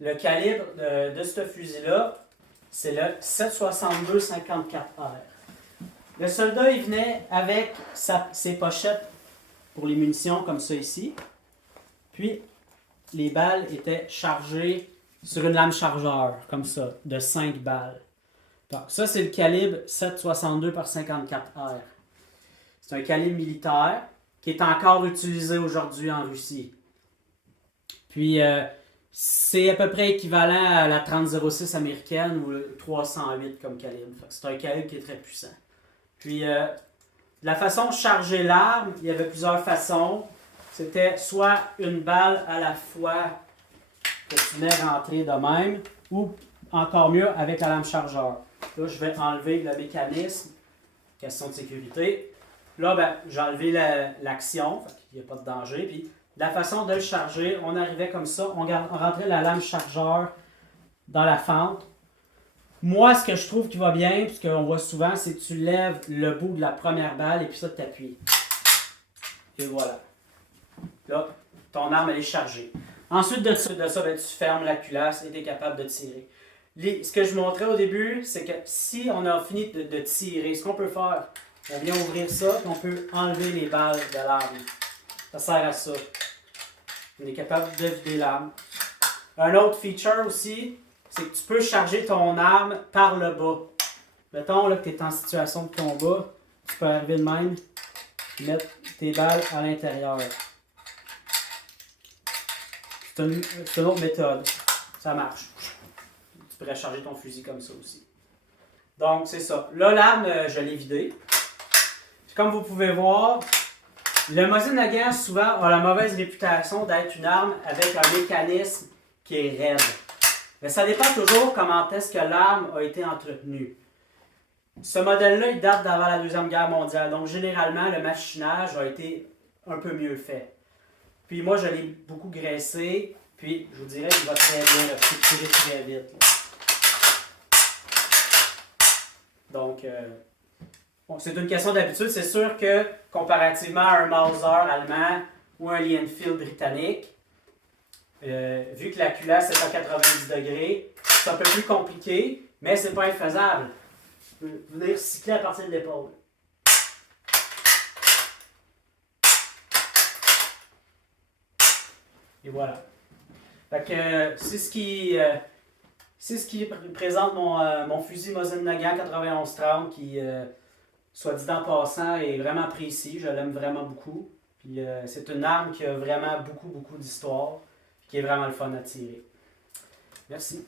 le calibre de ce fusil-là, c'est le 7,62-54R. Le soldat, il venait avec ses pochettes pour les munitions, comme ça ici. Puis, les balles étaient chargées sur une lame chargeur, comme ça, de 5 balles. Donc, ça, c'est le calibre 7,62 par 54R. C'est un calibre militaire qui est encore utilisé aujourd'hui en Russie. Puis, c'est à peu près équivalent à la 30-06 américaine ou le 308 comme calibre. C'est un calibre qui est très puissant. Puis, la façon de charger l'arme, il y avait plusieurs façons. C'était soit une balle à la fois que tu mets rentrée de même, ou encore mieux avec la lame chargeur. Là, je vais enlever le mécanisme, question de sécurité. Là, ben, j'ai enlevé l'action, il n'y a pas de danger. Puis, la façon de le charger, on arrivait comme ça, on rentrait la lame chargeur dans la fente. Moi, ce que je trouve qui va bien, puis ce qu'on voit souvent, c'est que tu lèves le bout de la première balle et puis ça, tu appuies. Et voilà. Là, ton arme, elle est chargée. Ensuite de ça, ben, tu fermes la culasse et tu es capable de tirer. Ce que je montrais au début, c'est que si on a fini de tirer, ce qu'on peut faire, on vient ouvrir ça et on peut enlever les balles de l'arme. Ça sert à ça. On est capable de vider l'arme. Un autre feature aussi, c'est que tu peux charger ton arme par le bas. Mettons là, que tu es en situation de combat, tu peux arriver de même et mettre tes balles à l'intérieur. C'est une autre méthode. Ça marche. Tu pourrais charger ton fusil comme ça aussi. Donc, c'est ça. Là, l'arme, je l'ai vidée. Comme vous pouvez voir, le Mosin Nagant, souvent, a la mauvaise réputation d'être une arme avec un mécanisme qui est raide. Mais ça dépend toujours comment est-ce que l'arme a été entretenue. Ce modèle-là, il date d'avant la Deuxième Guerre mondiale. Donc, généralement, le machinage a été un peu mieux fait. Puis moi, je l'ai beaucoup graissé. Puis, je vous dirais qu'il va très bien. Je peux tirer très vite. Là. Donc, c'est une question d'habitude. C'est sûr que, comparativement à un Mauser allemand ou un Lee-Enfield britannique, vu que la culasse est à 90 degrés, c'est un peu plus compliqué, mais c'est pas infaisable. Tu peux venir cycler à partir de l'épaule. Et voilà. Fait que c'est ce qui présente mon fusil Mosin Nagant 9130 qui, soit dit en passant, est vraiment précis. Je l'aime vraiment beaucoup. Puis c'est une arme qui a vraiment beaucoup d'histoire. Qui est vraiment le fun à tirer. Merci.